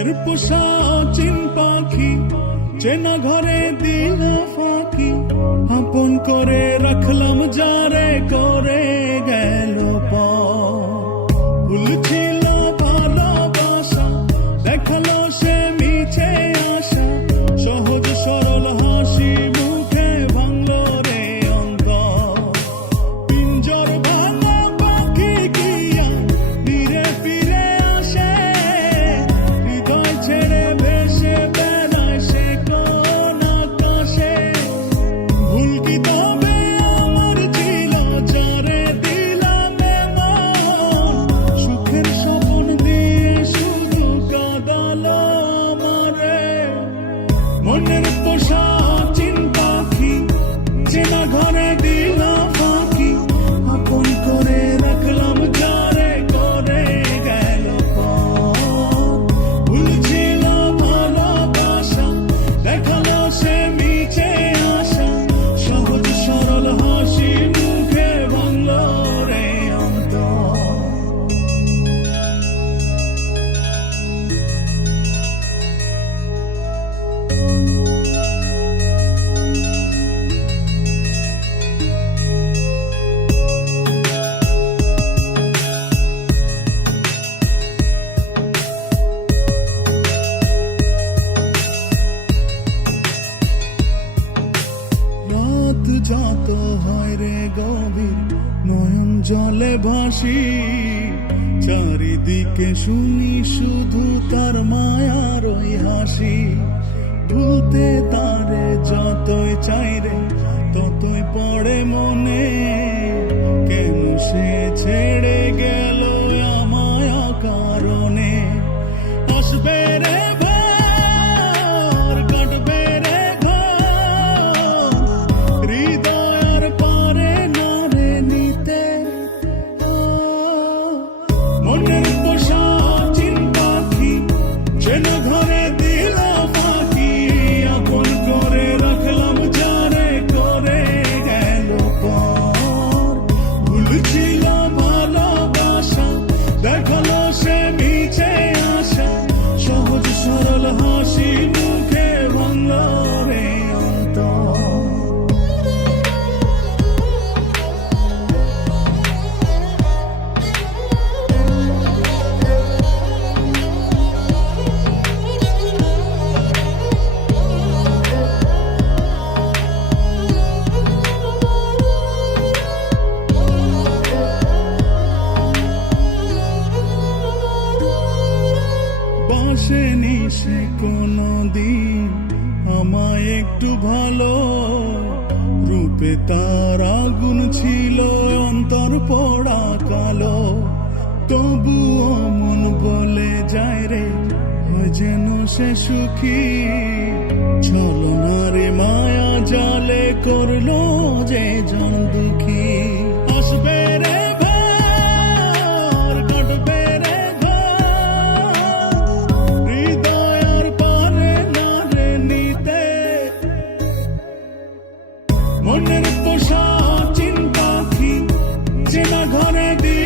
মনের পোষা চিন পাখি চেনা ঘরে দিল ফাঁকি, আপন করে রাখলাম যারে করে গেল ভুল ছিল ভালোবাসা, দেখালো সে মিছে আশা, সহজ সরল হাসি মুখে ভাঙলো রে অন্তর। পিঞ্জর ভাঙা পাখি কিয়া ধীরে ফিরে আসে, হৃদয় ছেড়ে ভেসে বেড়ায় সে কোন আকাশে। ভুল কি তবে আমার ছিল যারে দিলাম এমন, সুখের স্বপ্ন দিয়ে শুধু কাঁদালো আমারে। মনের পোষা চিন পাখি চেনা ঘরে দিলাম ফাঁকি, আপন করে রাখলাম যারে করে গেল ভুল ছিল ভালোবাসা, দেখালো সে মিছে আশা, সহজ সরল হাসি মুখে ভাঙলো রে অন্তর। রাত যত হয় রে গভীর, নয়ন জলে ভাসি, চারিদিকে শুনি শুধু তার মায়ার ওই হাসি। ভুলতে তারে যতই চাই রে ততই পড়ে মনে, কেন সে ছেড়ে গেল আমায় কারণে। আসবে রে কাটবে রে হৃদয়ের পরে নারে নিতে। মনের পোষা চিন পাখি চেনা ঘরে দিলাম ফাঁকি, আপন করে রাখলাম যারে করে গেল ভুল ছিল ভালোবাসা, দেখালো সে মিছে আশা, সহজ সরল হাসি মুখে ভাঙলো রে অন্তর। বাসেনি সে কোনদিন আমায় একটু ভালো, রূপে তার আগুন ছিল অন্তর পোড়া কালো। তবুও মন বলে যায় রে হয় যেন সে সুখী, ছলনারে মায়া জালে করলো যে জন দুঃখী। আসবে রে কাটবে রে হৃদয়ের পরে নারে নিতে। মনের পোষা চিন পাখি চেনা ঘরে দিয়ে